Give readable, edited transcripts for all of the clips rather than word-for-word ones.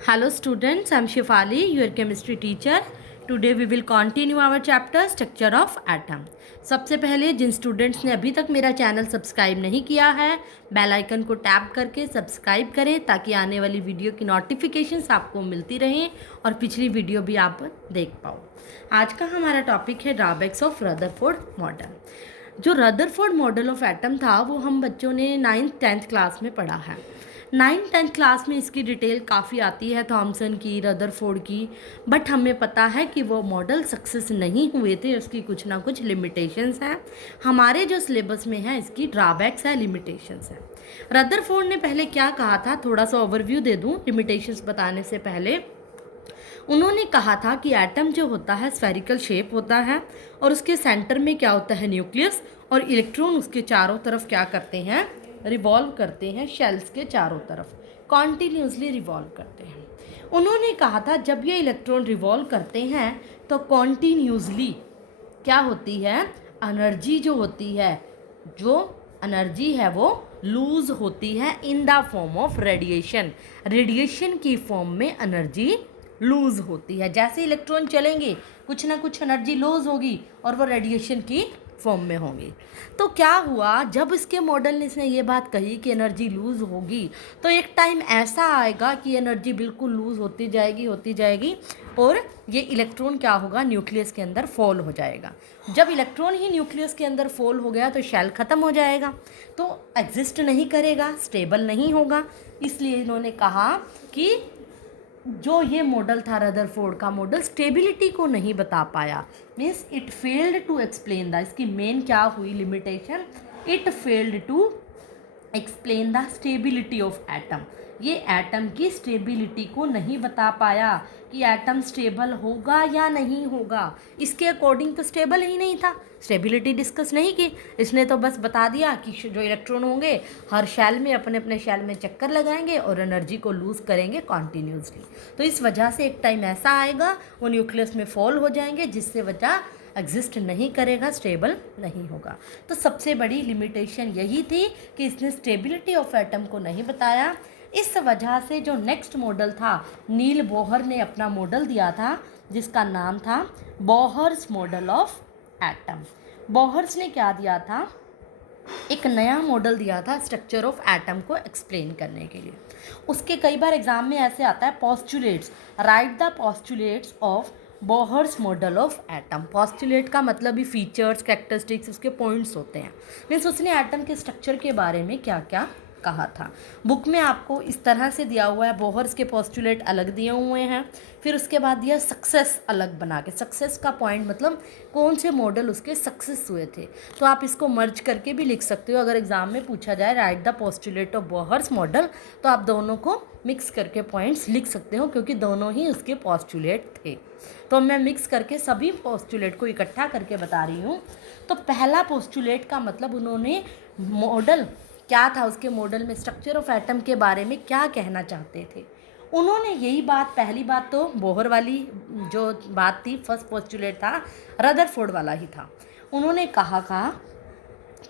Hello students, I am Shefali, your chemistry teacher. Today we will continue our chapter Structure of Atom. सबसे पहले जिन students ने अभी तक मेरा चैनल सब्सक्राइब नहीं किया है, बेल आइकन को टैप करके सब्सक्राइब करें ताकि आने वाली वीडियो की नोटिफिकेशंस आपको मिलती रहें और पिछली वीडियो भी आप देख पाओ। आज का हमारा टॉपिक है ड्रॉबैक्स ऑफ रदरफोर्ड मॉडल। जो रदरफोर्ड मॉडल ऑफ एटम था वो हम बच्चों ने 9th 10th क्लास में पढ़ा है। 9th 10th क्लास में इसकी डिटेल काफ़ी आती है, थॉमसन की, रदरफोर्ड की, बट हमें पता है कि वो मॉडल सक्सेस नहीं हुए थे, उसकी कुछ ना कुछ लिमिटेशंस हैं। हमारे जो सिलेबस में है इसकी ड्रॉबैक्स है, लिमिटेशंस है। रदरफोर्ड ने पहले क्या कहा था, थोड़ा सा ओवरव्यू दे दूँ लिमिटेशंस बताने से पहले। उन्होंने कहा था कि एटम जो होता है स्फेरिकल शेप होता है और उसके सेंटर में क्या होता है, न्यूक्लियस, और इलेक्ट्रॉन उसके चारों तरफ क्या करते हैं, रिवॉल्व करते हैं, शेल्स के चारों तरफ कॉन्टीन्यूसली रिवॉल्व करते हैं। उन्होंने कहा था जब ये इलेक्ट्रॉन रिवॉल्व करते हैं तो कॉन्टीन्यूसली क्या होती है, एनर्जी जो होती है, जो एनर्जी है वो लूज होती है in the form of radiation. Radiation की फॉर्म में एनर्जी लूज होती है। जैसे इलेक्ट्रॉन चलेंगे कुछ ना कुछ एनर्जी लूज होगी और वो रेडिएशन की फॉर्म में होंगी। तो क्या हुआ, जब इसके मॉडल ने इसने ये बात कही कि एनर्जी लूज होगी, तो एक टाइम ऐसा आएगा कि एनर्जी बिल्कुल लूज होती जाएगी और ये इलेक्ट्रॉन क्या होगा, न्यूक्लियस के अंदर फॉल हो जाएगा। जब इलेक्ट्रॉन ही न्यूक्लियस के अंदर फॉल हो गया तो शेल ख़त्म हो जाएगा, तो एग्जिस्ट नहीं करेगा, स्टेबल नहीं होगा। इसलिए इन्होंने कहा कि जो ये मॉडल था रदरफोर्ड का मॉडल स्टेबिलिटी को नहीं बता पाया, means it failed to explain the, इसकी मेन क्या हुई limitation, it failed to explain the stability of atom. ये एटम की स्टेबिलिटी को नहीं बता पाया कि एटम स्टेबल होगा या नहीं होगा। इसके अकॉर्डिंग तो स्टेबल ही नहीं था, स्टेबिलिटी डिस्कस नहीं की, इसने तो बस बता दिया कि जो इलेक्ट्रॉन होंगे हर शेल में अपने अपने शेल में चक्कर लगाएंगे और एनर्जी को लूज़ करेंगे कॉन्टीन्यूसली। तो इस वजह से एक टाइम ऐसा आएगा वो न्यूक्लियस में फॉल हो जाएंगे, जिससे वजह एग्जिस्ट नहीं करेगा, स्टेबल नहीं होगा। तो सबसे बड़ी लिमिटेशन यही थी कि इसने स्टेबिलिटी ऑफ एटम को नहीं बताया। इस वजह से जो नेक्स्ट मॉडल था, नील बोहर ने अपना मॉडल दिया था जिसका नाम था Bohr's model of atom. Bohr's ने क्या दिया था, एक नया मॉडल दिया था स्ट्रक्चर ऑफ एटम को एक्सप्लेन करने के लिए। उसके कई बार एग्जाम में ऐसे आता है postulates, right the postulates of Bohr's model of atom. Postulate का मतलब भी फीचर्स, कैरेक्टरिस्टिक्स, उसके पॉइंट्स होते हैं, मीन्स उसने एटम के स्ट्रक्चर के बारे में क्या क्या कहा था। बुक में आपको इस तरह से दिया हुआ है, बोहर्स के पॉस्टुलेट अलग दिए हुए हैं, फिर उसके बाद दिया सक्सेस अलग बना के, सक्सेस का पॉइंट मतलब कौन से मॉडल उसके सक्सेस हुए थे। तो आप इसको मर्ज करके भी लिख सकते हो, अगर एग्जाम में पूछा जाए right the postulate of Bohr's model, तो आप दोनों को मिक्स करके पॉइंट्स लिख सकते हो क्योंकि दोनों ही उसके पॉस्टुलेट थे। तो मैं मिक्स करके सभी पॉस्टुलेट को इकट्ठा करके बता रही हूँ। तो पहला पॉस्टुलेट का मतलब उन्होंने मॉडल क्या था, उसके मॉडल में स्ट्रक्चर ऑफ एटम के बारे में क्या कहना चाहते थे। उन्होंने यही बात, पहली बात तो बोहर वाली जो बात थी, फर्स्ट पॉस्टुलेट था रदरफोर्ड वाला ही था। उन्होंने कहा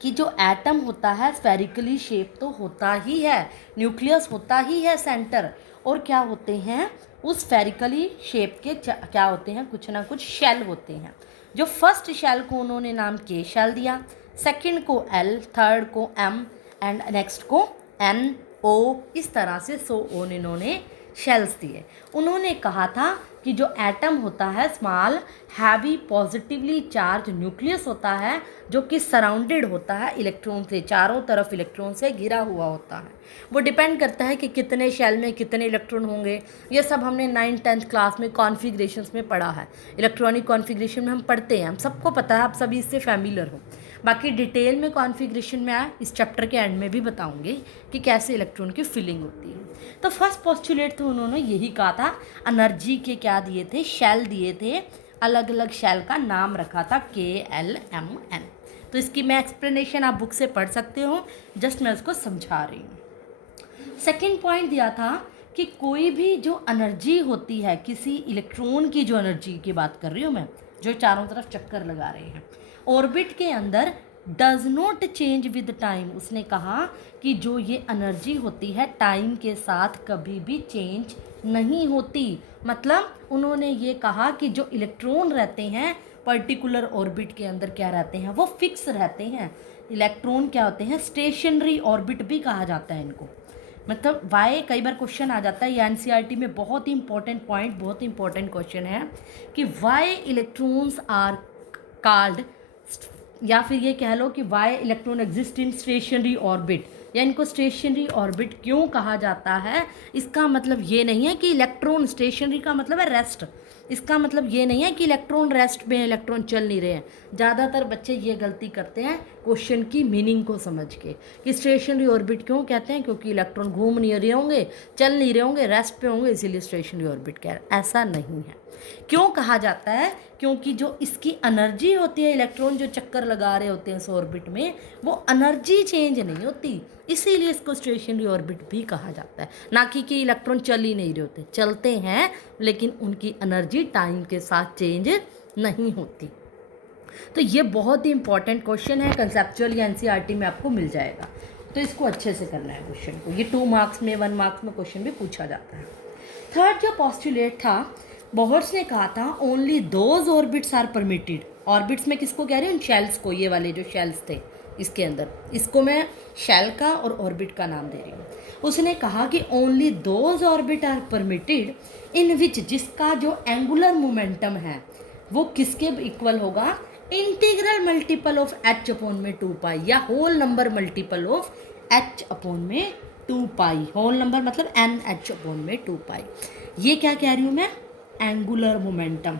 कि जो एटम होता है स्फेरिकली शेप तो होता ही है, न्यूक्लियस होता ही है सेंटर, और क्या होते हैं उस स्फेरिकली शेप के क्या होते हैं, कुछ ना कुछ शेल होते हैं। जो फर्स्ट शेल को उन्होंने नाम के शेल दिया, सेकंड को एल, थर्ड को एम एंड नेक्स्ट को एन ओ, इस तरह से इन्होंने शेल्स दिए। उन्होंने कहा था कि जो एटम होता है small heavy positively charge nucleus होता है जो कि सराउंडेड होता है इलेक्ट्रॉन से, चारों तरफ इलेक्ट्रॉन से घिरा हुआ होता है। वो डिपेंड करता है कि कितने शेल में कितने इलेक्ट्रॉन होंगे। ये सब हमने 9th 10th क्लास में कॉन्फ़िगरेशंस में पढ़ा है, इलेक्ट्रॉनिक कॉन्फ़िगरेशन में हम पढ़ते हैं, हम सबको पता है, आप सभी इससे फैमिलियर हो। बाकी डिटेल में कॉन्फ़िगरेशन में आए इस चैप्टर के एंड में भी बताऊंगी कि कैसे इलेक्ट्रॉन की फिलिंग होती है। तो फर्स्ट पोस्टुलेट तो उन्होंने यही कहा था, एनर्जी के क्या दिए थे, शेल दिए थे, अलग अलग शेल का नाम रखा था KLMN। तो इसकी मैं एक्सप्लेनेशन आप बुक से पढ़ सकते हो, जस्ट मैं उसको समझा रही हूँ। सेकेंड पॉइंट दिया था कि कोई भी जो एनर्जी होती है, किसी इलेक्ट्रॉन की जो एनर्जी की बात कर रही हूँ मैं, जो चारों तरफ चक्कर लगा रहे हैं ऑर्बिट के अंदर, does not change with time. उसने कहा कि जो ये एनर्जी होती है टाइम के साथ कभी भी चेंज नहीं होती। मतलब उन्होंने ये कहा कि जो इलेक्ट्रॉन रहते हैं पर्टिकुलर ऑर्बिट के अंदर क्या रहते हैं, वो फिक्स रहते हैं। इलेक्ट्रॉन क्या होते हैं, स्टेशनरी ऑर्बिट भी कहा जाता है इनको। मतलब वाई कई बार क्वेश्चन आ जाता है, ये एनसीईआरटी में बहुत ही इंपॉर्टेंट पॉइंट, बहुत ही इंपॉर्टेंट क्वेश्चन है कि वाई इलेक्ट्रॉन्स आर कॉल्ड, या फिर ये कह लो कि why electron exist in stationary orbit, या इनको स्टेशनरी ऑर्बिट क्यों कहा जाता है। इसका मतलब ये नहीं है कि इलेक्ट्रॉन, स्टेशनरी का मतलब है रेस्ट, इसका मतलब ये नहीं है कि इलेक्ट्रॉन रेस्ट में, इलेक्ट्रॉन चल नहीं रहे हैं। ज़्यादातर बच्चे ये गलती करते हैं क्वेश्चन की मीनिंग को समझ के कि स्टेशनरी ऑर्बिट क्यों कहते हैं, क्योंकि इलेक्ट्रॉन घूम नहीं रहे होंगे, चल नहीं रहे होंगे, रेस्ट पे होंगे, इसीलिए स्टेशनरी ऑर्बिट कह रहे हैं। ऐसा नहीं है। क्यों कहा जाता है, क्योंकि जो इसकी एनर्जी होती है, इलेक्ट्रॉन जो चक्कर लगा रहे होते हैं इस ऑर्बिट में, वो एनर्जी चेंज नहीं होती, इसीलिए इसको स्टेशनरी ऑर्बिट भी कहा जाता है। ना कि इलेक्ट्रॉन चल ही नहीं रहे होते, चलते हैं लेकिन उनकी एनर्जी टाइम के साथ चेंज नहीं होती। तो ये बहुत ही इंपॉर्टेंट क्वेश्चन है, कंसेप्चुअल या एनसीईआरटी में आपको मिल जाएगा, तो इसको अच्छे से करना है क्वेश्चन को। ये 2 मार्क्स में, 1 मार्क्स में क्वेश्चन भी पूछा जाता है। थर्ड जो पॉस्टुलेट था, बोहर्स ने कहा था only those orbits are permitted. Orbits में किसको कह रही हूँ, शेल्स को, ये वाले जो शेल्स थे इसके अंदर, इसको मैं शेल का और ऑर्बिट का नाम दे रही हूँ। उसने कहा कि only those orbit are permitted in which, जिसका जो एंगुलर मोमेंटम है वो किसके इक्वल होगा, integral multiple of H upon में 2 पाई, या whole number multiple of H upon में 2 पाई। होल नंबर मतलब एन एच अपॉन में 2 पाई। ये क्या कह रही हूँ मैं, एंगुलर मोमेंटम।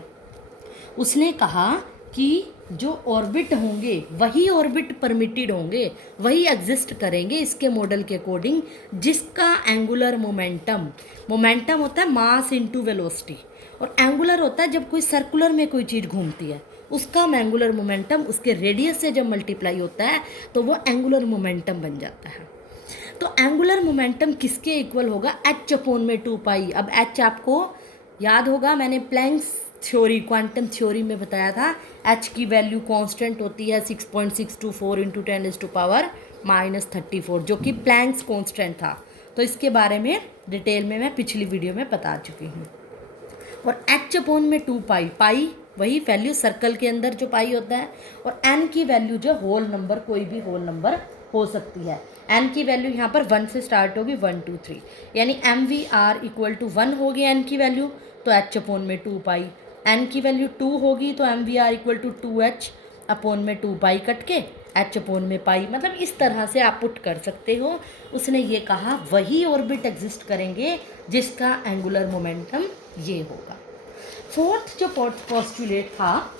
उसने कहा कि जो ऑर्बिट होंगे वही ऑर्बिट परमिटेड होंगे, वही एग्जिस्ट करेंगे इसके मॉडल के अकॉर्डिंग, जिसका एंगुलर मोमेंटम, मोमेंटम होता है मास इनटू वेलोसिटी, और एंगुलर होता है जब कोई सर्कुलर में कोई चीज़ घूमती है, उसका एंगुलर मोमेंटम उसके रेडियस से जब मल्टीप्लाई होता है तो वो एंगुलर मोमेंटम बन जाता है। तो एंगुलर मोमेंटम किसके इक्वल होगा, एच अपॉन में 2 पाई। अब एच आपको याद होगा, मैंने प्लैंक्स थ्योरी, क्वांटम थ्योरी में बताया था, एच की वैल्यू कांस्टेंट होती है 6.624 इंटू 10⁻⁻34, जो कि प्लैंक्स कांस्टेंट था। तो इसके बारे में डिटेल में मैं पिछली वीडियो में बता चुकी हूँ। और एच अपॉन में 2 पाई, पाई वही वैल्यू सर्कल के अंदर जो पाई होता है, और एन की वैल्यू जो होल नंबर, कोई भी होल नंबर हो सकती है। एन की वैल्यू यहाँ पर 1 से स्टार्ट होगी, 1 2 3, यानी MVR इक्वल टू 1 होगी एन की वैल्यू, तो एच अपॉन में 2 पाई। एन की वैल्यू 2 होगी तो MVR equal to 2H upon में 2 पाई कट के एच अपॉन में पाई। मतलब इस तरह से आप पुट कर सकते हो। उसने ये कहा वही ऑर्बिट एग्जिस्ट करेंगे जिसका एंगुलर मोमेंटम ये होगा। फोर्थ जो पोस्टुलेट था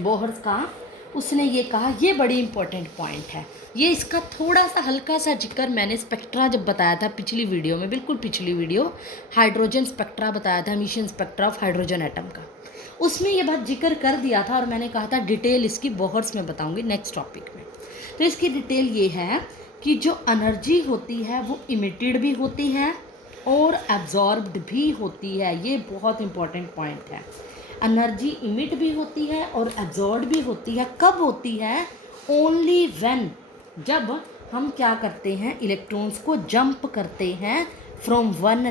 बोहर्स का, उसने ये कहा, ये बड़ी इंपॉर्टेंट पॉइंट है, ये इसका थोड़ा सा हल्का सा जिक्र मैंने स्पेक्ट्रा जब बताया था पिछली वीडियो में, बिल्कुल पिछली वीडियो, हाइड्रोजन स्पेक्ट्रा बताया था, emission spectra of hydrogen atom का, उसमें ये बात जिक्र कर दिया था, और मैंने कहा था डिटेल इसकी बोहर्स में बताऊंगी नेक्स्ट टॉपिक में। तो इसकी डिटेल ये है कि जो एनर्जी होती है वो इमिटेड भी होती है और एब्जॉर्ब्ड भी होती है। ये बहुत इंपॉर्टेंट पॉइंट है। एनर्जी इमिट भी होती है और एब्जॉर्ब भी होती है। कब होती है, ओनली व्हेन, जब हम क्या करते हैं, इलेक्ट्रॉन्स को जंप करते हैं from one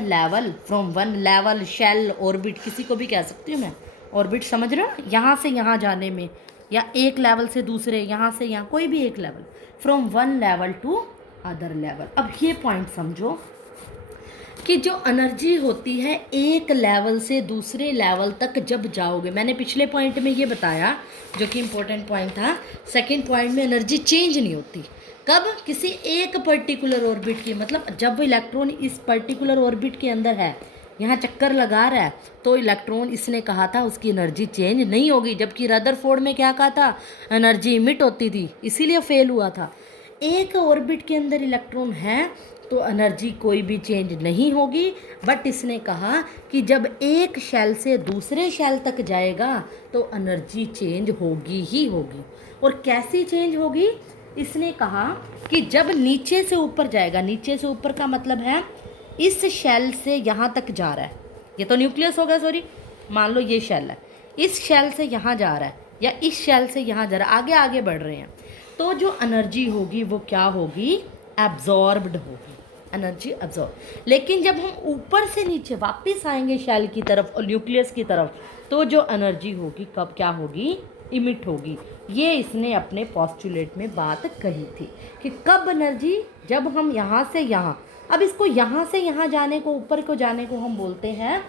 level, shell, orbit, किसी को भी कह सकती हूँ मैं, ऑर्बिट समझ रहे हो, यहाँ से यहाँ जाने में, या एक लेवल से दूसरे, यहाँ से यहाँ, कोई भी एक level, from one level to other level. अब ये पॉइंट समझो कि जो एनर्जी होती है एक लेवल से दूसरे लेवल तक जब जाओगे, मैंने पिछले पॉइंट में ये बताया जो कि इम्पोर्टेंट पॉइंट था, सेकंड पॉइंट में एनर्जी चेंज नहीं होती। कब, किसी एक पर्टिकुलर ऑर्बिट की, मतलब जब इलेक्ट्रॉन इस पर्टिकुलर ऑर्बिट के अंदर है, यहाँ चक्कर लगा रहा है, तो इलेक्ट्रॉन, इसने कहा था उसकी एनर्जी चेंज नहीं होगी, जबकि रदरफोर्ड में क्या कहा था, एनर्जी इमिट होती थी, इसीलिए फेल हुआ था। एक ऑर्बिट के अंदर इलेक्ट्रॉन है तो एनर्जी कोई भी चेंज नहीं होगी, बट इसने कहा कि जब एक शेल से दूसरे शेल तक जाएगा तो एनर्जी चेंज होगी ही होगी। और कैसी चेंज होगी, इसने कहा कि जब नीचे से ऊपर जाएगा, नीचे से ऊपर का मतलब है इस शेल से यहाँ तक जा रहा है, ये तो न्यूक्लियस होगा, सॉरी, मान लो ये शेल है, इस शेल से यहाँ जा रहा है या इस शेल से यहाँ जा रहा है, आगे आगे बढ़ रहे हैं, तो जो एनर्जी होगी वो क्या होगी, एब्जॉर्ब्ड होगी, एनर्जी एब्जॉर्ब। लेकिन जब हम ऊपर से नीचे वापस आएंगे शेल की तरफ और न्यूक्लियस की तरफ, तो जो एनर्जी होगी कब क्या होगी, इमिट होगी। ये इसने अपने पॉस्टुलेट में बात कही थी कि कब एनर्जी, जब हम यहाँ से यहाँ, अब इसको यहाँ से यहाँ जाने को, ऊपर को जाने को हम बोलते हैं,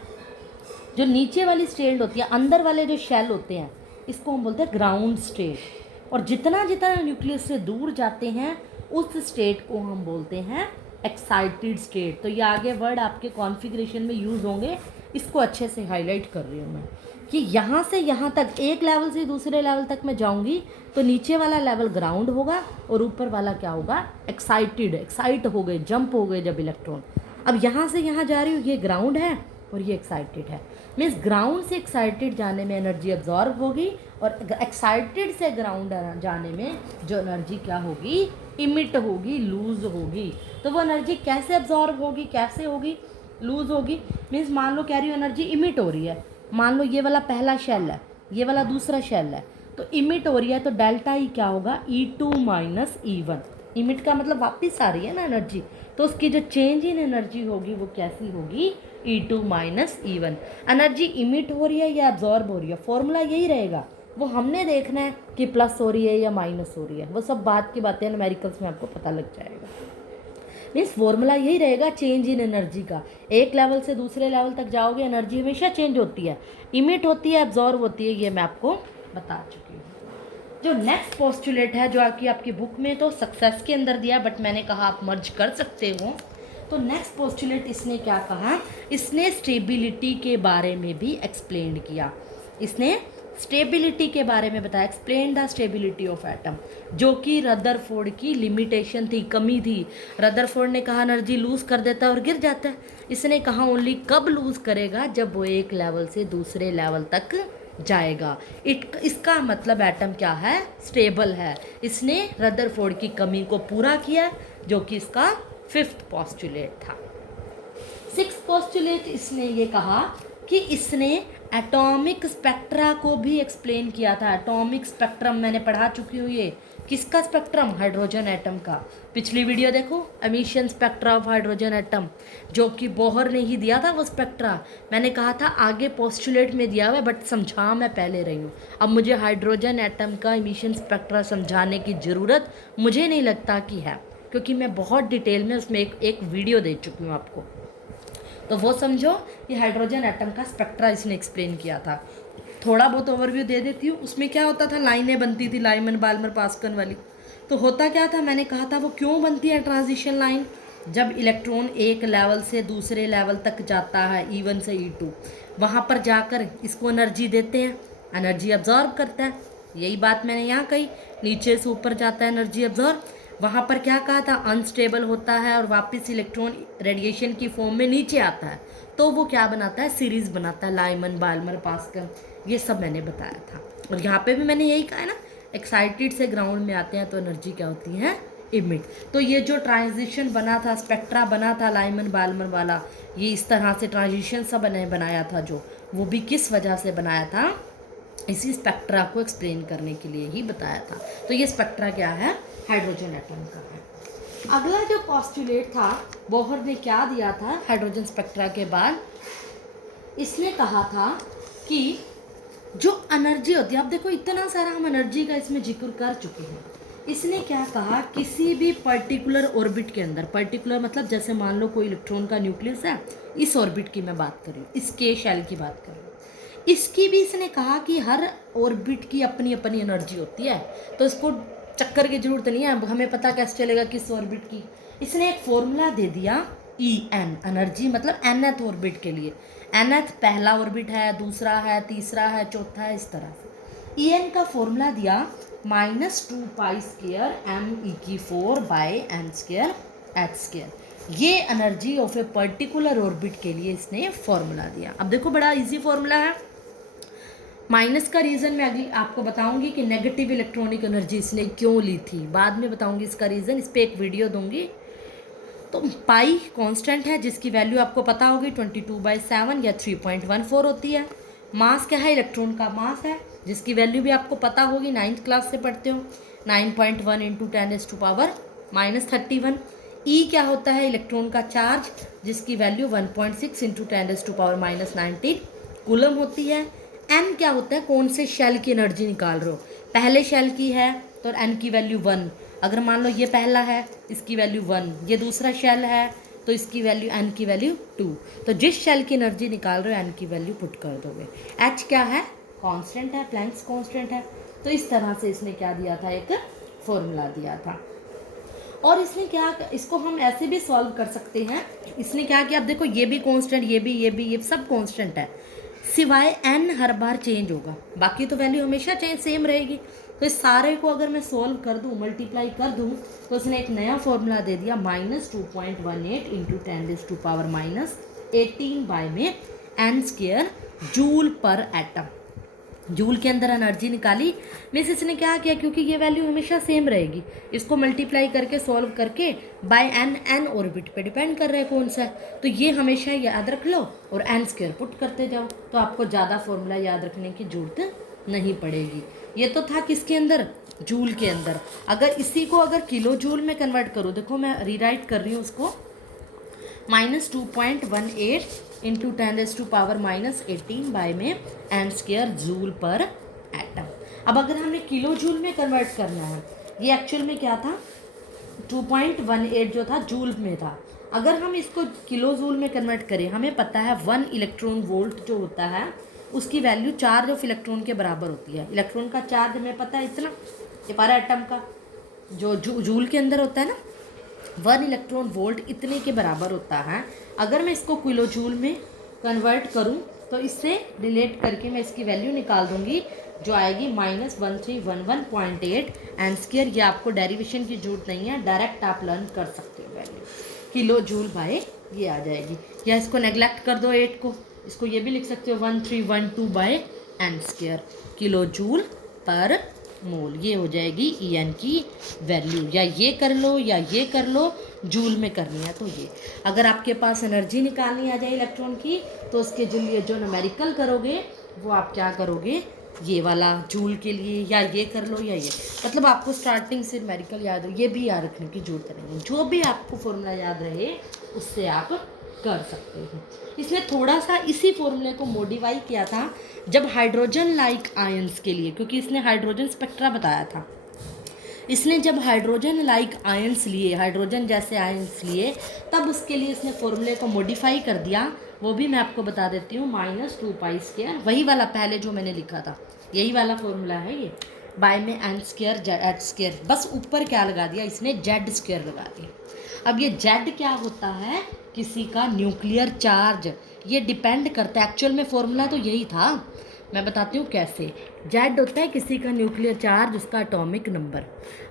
जो नीचे वाली स्टेट होती है, अंदर वाले जो शेल होते हैं, इसको हम बोलते हैं ग्राउंड स्टेट। और जितना जितना न्यूक्लियस से दूर जाते हैं उस स्टेट को हम बोलते हैं एक्साइटेड स्टेट। तो ये आगे वर्ड आपके कॉन्फ़िगरेशन में यूज़ होंगे, इसको अच्छे से हाईलाइट कर रही हूँ मैं कि यहाँ से यहाँ तक, एक लेवल से दूसरे लेवल तक मैं जाऊँगी तो नीचे वाला लेवल ग्राउंड होगा और ऊपर वाला क्या होगा, एक्साइटेड, एक्साइट हो गए, जंप हो गए जब इलेक्ट्रॉन। अब यहाँ से यहाँ जा रही हूँ, ये ग्राउंड है और ये एक्साइटेड है, मीन्स ग्राउंड से एक्साइटेड जाने में एनर्जी एब्जॉर्ब होगी और एक्साइटेड से ग्राउंड जाने में जो एनर्जी क्या होगी, इमिट होगी, लूज़ होगी। तो वो एनर्जी कैसे एब्जॉर्ब होगी, कैसे होगी, लूज़ होगी, मीन्स मान लो कह रही हूँ एनर्जी इमिट हो रही है, मान लो ये वाला पहला शेल है, ये वाला दूसरा शेल है, तो इमिट हो रही है, तो डेल्टा ई क्या होगा, E2 माइनस E1। इमिट का मतलब वापस आ रही है ना एनर्जी, तो उसकी जो चेंज इन एनर्जी होगी वो कैसी होगी, E2 minus E1। Energy emit हो रही है या एब्जॉर्ब हो रही है, फॉर्मूला यही रहेगा, वो हमने देखना है कि प्लस हो रही है या माइनस हो रही है, वो सब बात की बातें न्यूमेरिकल्स में आपको पता लग जाएगा। मीन्स फॉर्मूला यही रहेगा चेंज इन एनर्जी का, एक लेवल से दूसरे लेवल तक जाओगे एनर्जी हमेशा चेंज होती है, इमिट होती है, एब्जॉर्ब होती है, ये मैं आपको बता चुकी हूँ। जो नेक्स्ट पोस्टुलेट है, जो आपकी बुक में तो सक्सेस के अंदर दिया, बट मैंने कहा आप मर्ज कर सकते हो, तो नेक्स्ट पोस्टुलेट इसने क्या कहा, इसने स्टेबिलिटी के बारे में भी एक्सप्लेन किया, इसने स्टेबिलिटी के बारे में बताया, explain the stability of atom, जो कि रदरफोर्ड की लिमिटेशन थी, कमी थी। रदरफोर्ड ने कहा एनर्जी लूज़ कर देता है और गिर जाता है, इसने कहा ओनली कब लूज़ करेगा, जब वो एक लेवल से दूसरे लेवल तक जाएगा। इसका मतलब एटम क्या है, स्टेबल है। इसने रदरफोर्ड की कमी को पूरा किया, जो कि इसका 5th पोस्टुलेट था। 6th पोस्टुलेट इसने ये कहा कि इसने एटॉमिक स्पेक्ट्रा को भी एक्सप्लेन किया था। एटॉमिक स्पेक्ट्रम मैंने पढ़ा चुकी हूँ, ये किसका स्पेक्ट्रम, हाइड्रोजन एटम का। पिछली वीडियो देखो, emission spectra of hydrogen atom, जो कि बोहर ने ही दिया था वो स्पेक्ट्रा। मैंने कहा था आगे पोस्टुलेट में दिया हुआ है, बट समझा मैं पहले रही हूँ। अब मुझे हाइड्रोजन एटम का एमिशन स्पेक्ट्रा समझाने की ज़रूरत मुझे नहीं लगता कि है, क्योंकि मैं बहुत डिटेल में उसमें एक वीडियो दे चुकी हूँ आपको। तो वो समझो कि हाइड्रोजन एटम का स्पेक्ट्रा इसने एक्सप्लेन किया था। थोड़ा बहुत ओवरव्यू दे देती हूँ। उसमें क्या होता था, लाइनें बनती थी, लाइमन बाल्मर पास्कल वाली। तो होता क्या था, मैंने कहा था वो क्यों बनती है ट्रांजिशन लाइन, जब इलेक्ट्रॉन एक लेवल से दूसरे लेवल तक जाता है, E1 से E2, वहाँ पर जाकर इसको एनर्जी देते हैं, एनर्जी अब्जॉर्ब करता है। यही बात मैंने यहाँ कही, नीचे से ऊपर जाता है एनर्जी अब्जॉर्ब। वहाँ पर क्या कहा था, अनस्टेबल होता है और वापस इलेक्ट्रॉन रेडिएशन की फॉर्म में नीचे आता है, तो वो क्या बनाता है, सीरीज़ बनाता है, लाइमन बाल्मर पास्कल, ये सब मैंने बताया था। और यहाँ पे भी मैंने यही कहा है ना, एक्साइटेड से ग्राउंड में आते हैं तो एनर्जी क्या होती है, इमिट। तो ये जो ट्रांजिशन बना था, स्पेक्ट्रा बना था लाइमन बाल्मर वाला, ये इस तरह से ट्रांजिशन सब बनाया था, जो वो भी किस वजह से बनाया था, इसी स्पेक्ट्रा को एक्सप्लेन करने के लिए ही बताया था। तो ये स्पेक्ट्रा क्या है, हाइड्रोजन एटम का है। अगला जो पोस्टुलेट था, बोहर ने क्या दिया था हाइड्रोजन स्पेक्ट्रा के बाद, इसने कहा था कि जो एनर्जी होती है, अब देखो इतना सारा हम एनर्जी का इसमें जिक्र कर चुके हैं। इसने क्या कहा, किसी भी पर्टिकुलर ऑर्बिट के अंदर, पर्टिकुलर मतलब जैसे मान लो कोई इलेक्ट्रॉन का न्यूक्लियस है, इस ऑर्बिट की मैं बात कर रही हूँ, इसके शेल की बात कर रही हूँ, इसकी भी इसने कहा कि हर ऑर्बिट की अपनी अपनी एनर्जी होती है, तो इसको चक्कर की जरूरत नहीं है, हमें पता कैसे चलेगा किस ऑर्बिट की। इसने एक फॉर्मूला दे दिया, En, एनर्जी मतलब nth ऑर्बिट के लिए। nth पहला ऑर्बिट है, दूसरा है, तीसरा है, चौथा है, इस तरह से। En का फॉर्मूला दिया -2π² m⁴/n² h²। ये energy of a particular orbit के लिए इसने फॉर्मूला दिया। अब देखो बड़ा इजी फॉर्मूला है। माइनस का रीज़न मैं अगली आपको बताऊंगी कि नेगेटिव इलेक्ट्रॉनिक एनर्जी इसने क्यों ली थी, बाद में बताऊंगी इसका रीज़न, इस पर एक वीडियो दूंगी। तो पाई कांस्टेंट है, जिसकी वैल्यू आपको पता होगी 22/7 या 3.14 होती है। मास क्या है, इलेक्ट्रॉन का मास है, जिसकी वैल्यू भी आपको पता होगी, 9th क्लास से पढ़ते हो। 9.1 इंटू 10⁻⁻31। ई क्या होता है, इलेक्ट्रॉन का चार्ज, जिसकी वैल्यू 1.6 इंटू 10⁻⁻19 कूलम होती है। एन क्या होता है, कौन से शेल की एनर्जी निकाल रहे हो, पहले शेल की है तो एन की वैल्यू 1। अगर मान लो ये पहला है, इसकी वैल्यू 1, ये दूसरा शेल है तो इसकी वैल्यू एन की वैल्यू 2। तो जिस शेल की एनर्जी निकाल रहे हो एन की वैल्यू पुट कर दोगे। एच क्या है, कांस्टेंट है, प्लैंक्स कांस्टेंट है। तो इस तरह से इसने क्या दिया था, एक फॉर्मूला दिया था। और इसने क्या, इसको हम ऐसे भी सॉल्व कर सकते हैं। इसने क्या किया, अब देखो ये भी कांस्टेंट, ये सब कांस्टेंट है, सिवाय एन हर बार चेंज होगा, बाकी तो वैल्यू हमेशा सेम रहेगी। तो इस सारे को अगर मैं सॉल्व कर दूँ, मल्टीप्लाई कर दूँ, तो उसने एक नया फॉर्मूला दे दिया, -2.18 इंटू 10⁻⁻18 बाय में n² जूल पर एटम। जूल के अंदर एनर्जी निकाली, मीन्स इसने क्या किया, क्योंकि ये वैल्यू हमेशा सेम रहेगी, इसको मल्टीप्लाई करके सॉल्व करके बाय एन ऑर्बिट पे डिपेंड कर रहे हैं कौन सा है, तो ये हमेशा याद रख लो और n² पुट करते जाओ, तो आपको ज़्यादा फॉर्मूला याद रखने की जरूरत नहीं पड़ेगी। ये तो था किसके अंदर, जूल के अंदर। अगर इसी को अगर किलो जूल में कन्वर्ट करूँ, देखो मैं रीराइट कर रही हूँ उसको, -2.18 इंटू 10⁻⁻18 बाय में n² जूल पर एटम। अब अगर हमें किलो जूल में कन्वर्ट करना है, ये एक्चुअल में क्या था, 2.18 जो था जूल में था, अगर हम इसको किलो जूल में कन्वर्ट करें, हमें पता है 1 इलेक्ट्रॉन वोल्ट जो होता है उसकी वैल्यू चार्ज ऑफ इलेक्ट्रॉन के बराबर होती है। इलेक्ट्रॉन का चार्ज हमें पता है इतना, ये पर एटम का जो जूल के अंदर होता है ना, 1 इलेक्ट्रॉन वोल्ट इतने के बराबर होता है। अगर मैं इसको किलो जूल में कन्वर्ट करूं तो इससे रिलेट करके मैं इसकी वैल्यू निकाल दूंगी, जो आएगी -1311.8 n²। ये आपको डेरिवेशन की जरूरत नहीं है, डायरेक्ट आप लर्न कर सकते हो वैल्यू, किलो जूल बाय ये आ जाएगी। या इसको नेग्लेक्ट कर दो 8 को, इसको ये भी लिख सकते हो 1312 बाय n² किलो जूल पर मोल, ये हो जाएगी En की वैल्यू। या ये कर लो या ये कर लो, जूल में करनी है तो ये। अगर आपके पास एनर्जी निकालनी आ जाए इलेक्ट्रॉन की, तो उसके लिए जो न्यूमेरिकल करोगे वो आप क्या करोगे, ये वाला जूल के लिए, या ये कर लो या ये, मतलब आपको स्टार्टिंग से न्यूमेरिकल याद हो, ये भी याद रखने की जरूरत नहीं है, जो भी आपको फॉर्मूला याद रहे उससे आप कर सकते हो। इसने थोड़ा सा इसी फॉर्मूले को मॉडिफाई किया था जब हाइड्रोजन लाइक आयंस के लिए, क्योंकि इसने हाइड्रोजन स्पेक्ट्रा बताया था, इसने जब हाइड्रोजन लाइक आयंस लिए, हाइड्रोजन जैसे आयंस लिए, तब उसके लिए इसने फॉर्मूले को मॉडिफाई कर दिया। वो भी मैं आपको बता देती हूँ, -2π², वही वाला पहले जो मैंने लिखा था, यही वाला फॉर्मूला है ये, बाय में n² h², बस ऊपर क्या लगा दिया इसने, z² लगा दिया। अब ये z क्या होता है, किसी का न्यूक्लियर चार्ज, ये डिपेंड करता है, एक्चुअल में फॉर्मूला तो यही था, मैं बताती हूँ कैसे। z होता है किसी का न्यूक्लियर चार्ज, उसका एटॉमिक नंबर।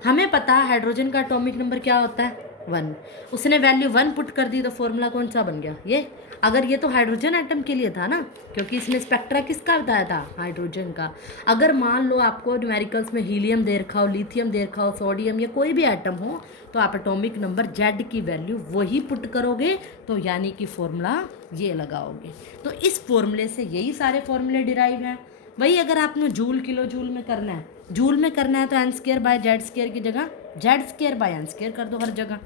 हमें पता है हाइड्रोजन का एटॉमिक नंबर क्या होता है, 1। उसने वैल्यू 1 पुट कर दी तो फॉर्मूला कौन सा बन गया, ये। अगर ये तो हाइड्रोजन एटम के लिए था ना, क्योंकि इसने स्पेक्ट्रा किसका बताया था, हाइड्रोजन का। अगर मान लो आपको न्यूमेरिकल्स में हीलियम दे रखा हो, लिथियम दे रखा हो, सोडियम, या कोई भी एटम हो, तो आप एटॉमिक नंबर z की वैल्यू वही पुट करोगे, तो यानी कि फॉर्मूला ये लगाओगे। तो इस फॉर्मूले से यही सारे फॉर्मूले डिराइव हैं। वही अगर आपने जूल किलो जूल में करना है, जूल में करना है तो n² बाय z² की जगह z² बाय n² कर दो हर जगह।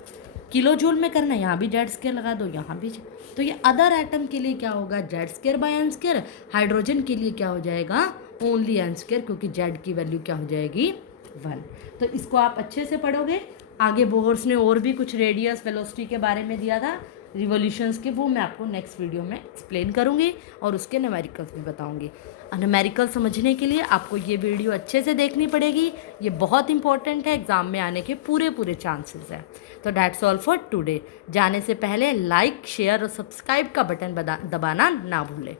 किलो जूल में करना है, यहाँ भी z² लगा दो, यहाँ भी। तो ये अदर एटम के लिए क्या होगा, z² बाय n², हाइड्रोजन के लिए क्या हो जाएगा, ओनली n², क्योंकि z की वैल्यू क्या हो जाएगी, 1। तो इसको आप अच्छे से पढ़ोगे। आगे बोहर्स ने और भी कुछ रेडियस वेलोसिटी के बारे में दिया था, रिवोल्यूशंस के, वो मैं आपको नेक्स्ट वीडियो में एक्सप्लेन करूँगी और उसके न्यूमेरिकल्स भी बताऊँगी। न्यूमेरिकल समझने के लिए आपको ये वीडियो अच्छे से देखनी पड़ेगी, ये बहुत इंपॉर्टेंट है, एग्ज़ाम में आने के पूरे चांसेस हैं। तो दैट्स ऑल फॉर टुडे। जाने से पहले लाइक, शेयर और सब्सक्राइब का बटन दबाना ना भूलें।